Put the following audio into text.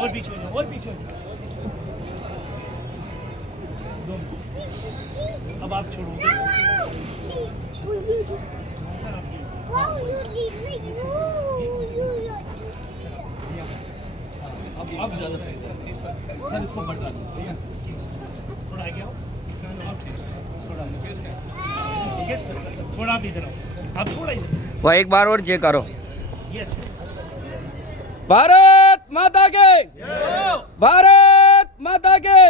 और पीछे हो जाओ, और पीछे हो जाओ। अब आप छोड़ोगे सर, आप अब ज़्यादा सर इसको बढ़ा दो, ठीक है? थोड़ा आगे आओ, इसमें आप थोड़ा ठीक है सर, थोड़ा आप इधर आओ, आप थोड़ा इधर भाई एक बार और जय करो। ये अच्छा भारत माता के, भारत माता के।